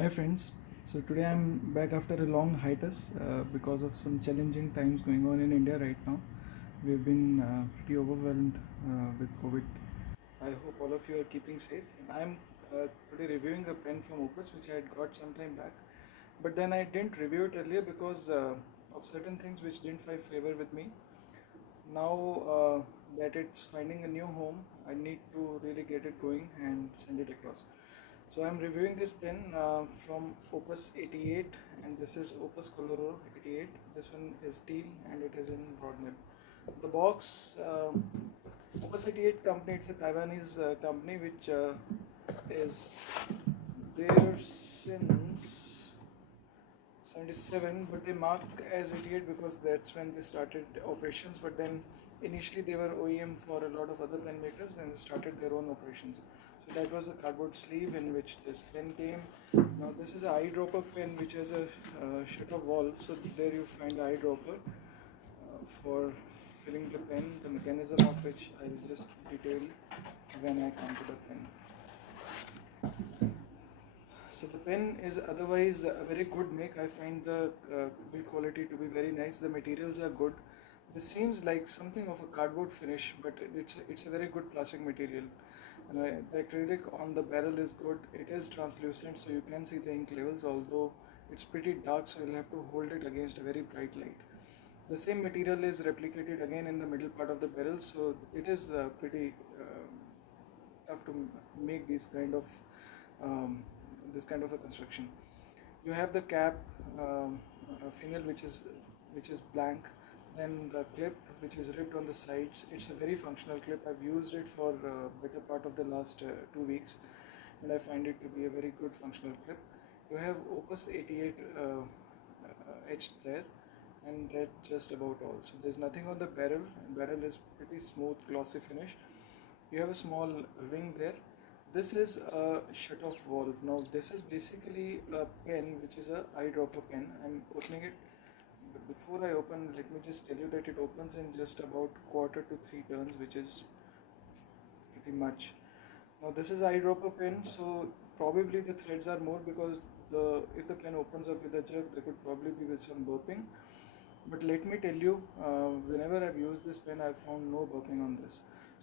Hi friends. So today I'm back after a long hiatus because of some challenging times going on in India right now. We've been pretty overwhelmed with COVID. I hope all of you are keeping safe. I'm today reviewing a pen from Opus which I had got some time back, but then I didn't review it earlier because of certain things which didn't find favor with me. Now that it's finding a new home, I need to really get it going and send it across. So I'm reviewing this pen from Opus 88, and this is Opus Coloro 88. This one is steel and it is in broad nib. The box, Opus 88 company, it's a Taiwanese company which is there since 77, but they mark as 88 because that's when they started operations. But then initially they were OEM for a lot of other pen makers and they started their own operations. So that was a cardboard sleeve in which this pen came. Now this is an eyedropper pen which has a shutter valve. So there you find the eyedropper for filling the pen, the mechanism of which I will just detail when I come to the pen. So the pen is otherwise a very good make. I find the build quality to be very nice. The materials are good. This seems like something of a cardboard finish, but it's a very good plastic material. The acrylic on the barrel is good. It is translucent, so you can see the ink levels. Although it's pretty dark, so you'll have to hold it against a very bright light. The same material is replicated again in the middle part of the barrel, so it is pretty tough to make um, this kind of a construction. You have the cap finial which is blank, then the clip which is ribbed on the sides. It's a very functional clip. I've used it for better part of the last 2 weeks, and I find it to be a very good functional clip. You have Opus 88 etched there, and that's just about all. So there's nothing on the barrel, and barrel is pretty smooth glossy finish. You have a small ring there. This is a shut-off valve. Now this is basically a pen which is a eyedropper pen. I'm opening it, but before I open, let me just tell you that it opens in just about quarter to 3 turns, which is pretty much. Now this is eyedropper pen, so probably the threads are more because if the pen opens up with a jerk, there could probably be with some burping. But let me tell you, whenever I've used this pen, I've found no burping on this.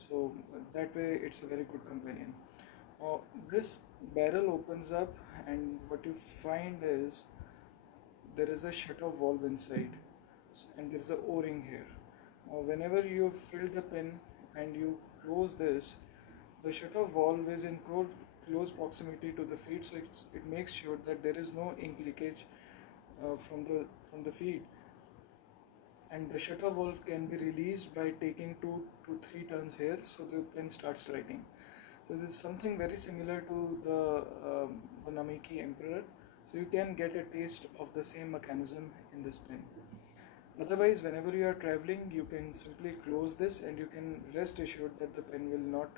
So that way, it's a very good companion. This barrel opens up, and what you find is there is a shutter valve inside, and there is a O-ring here. Whenever you fill the pen and you close this, the shutter valve is in close proximity to the feed, so it makes sure that there is no ink leakage from the feed, and the shutter valve can be released by taking 2 to 3 turns here, so the pen starts writing. So this is something very similar to the Namiki Emperor, so you can get a taste of the same mechanism in this pen. Otherwise, whenever you are traveling, you can simply close this and you can rest assured that the pen will not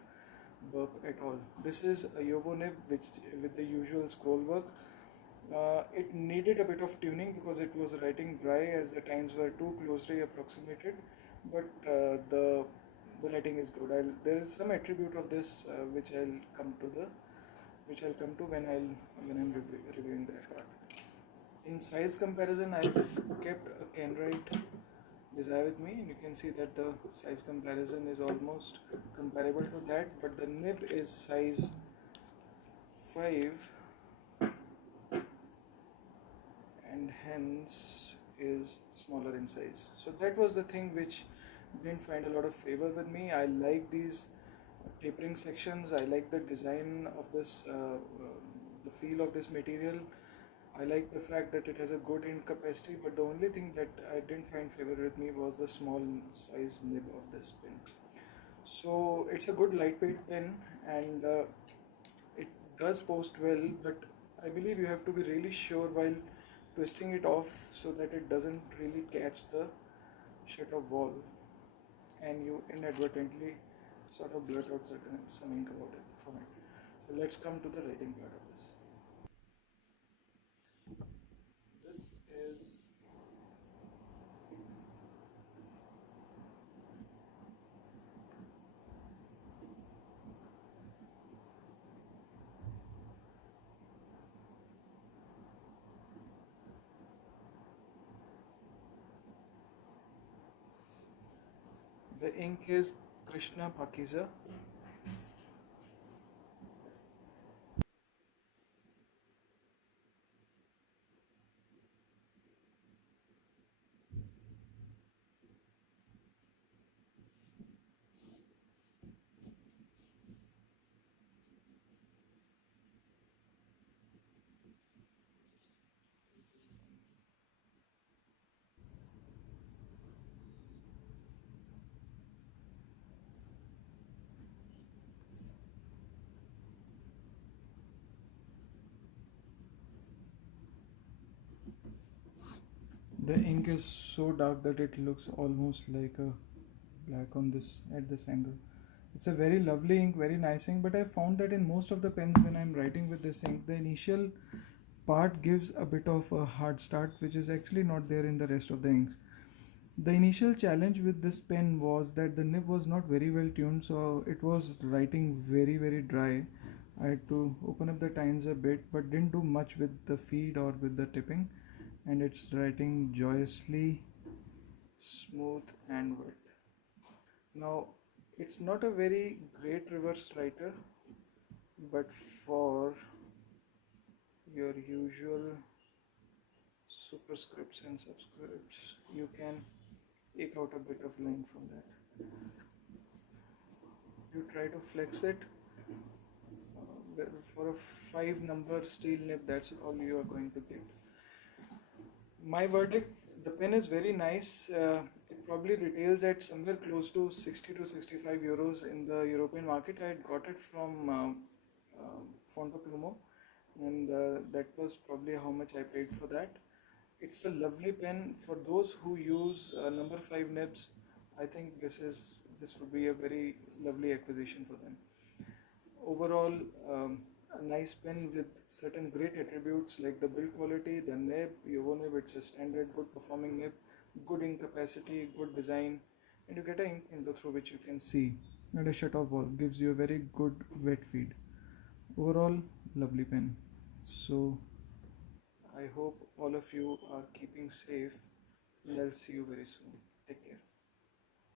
burp at all. This is a Yovo nib with the usual scroll work. It needed a bit of tuning because it was writing dry as the times were too closely approximated, but the writing is good. There is some attribute of this which I'll come to when I'm reviewing that part. In size comparison, I've kept a Kenwright Desire with me, and you can see that the size comparison is almost comparable to that, but the nib is size 5 and hence is smaller in size. So that was the thing which didn't find a lot of favor with me. I like these tapering sections. I like the design of this, the feel of this material. I like the fact that it has a good ink capacity, but the only thing that I didn't find favor with me was the small size nib of this pen. So it's a good lightweight pen, and it does post well, but I believe you have to be really sure while twisting it off so that it doesn't really catch the shutter valve and you inadvertently sort of blurt out some ink about it from it. So let's come to the writing part of this. This is The ink is Krishna Pakiza. The ink is so dark that it looks almost like a black on this at this angle. It's a very lovely ink, very nice ink, but I found that in most of the pens when I'm writing with this ink, the initial part gives a bit of a hard start, which is actually not there in the rest of the inks. The initial challenge with this pen was that the nib was not very well tuned, so it was writing very dry. I had to open up the tines a bit, but didn't do much with the feed or with the tipping, and it's writing joyously smooth and wet. Now, it's not a very great reverse writer, but for your usual superscripts and subscripts, you can take out a bit of line from that. You try to flex it for a 5 number steel nib, that's all you are going to get. My verdict, the pen is very nice. It probably retails at somewhere close to 60 to 65 euros in the European market. I had got it from Fonto Plumo, and that was probably how much I paid for that. It's a lovely pen for those who use number 5 nibs. I think this would be a very lovely acquisition for them. Overall, a nice pen with certain great attributes like the build quality, the nib, Yovo nib, it's a standard good performing nib, good ink capacity, good design, and you get a ink window through which you can see, and a shut off valve gives you a very good wet feed. Overall, lovely pen. So I hope all of you are keeping safe, and I'll see you very soon. Take care.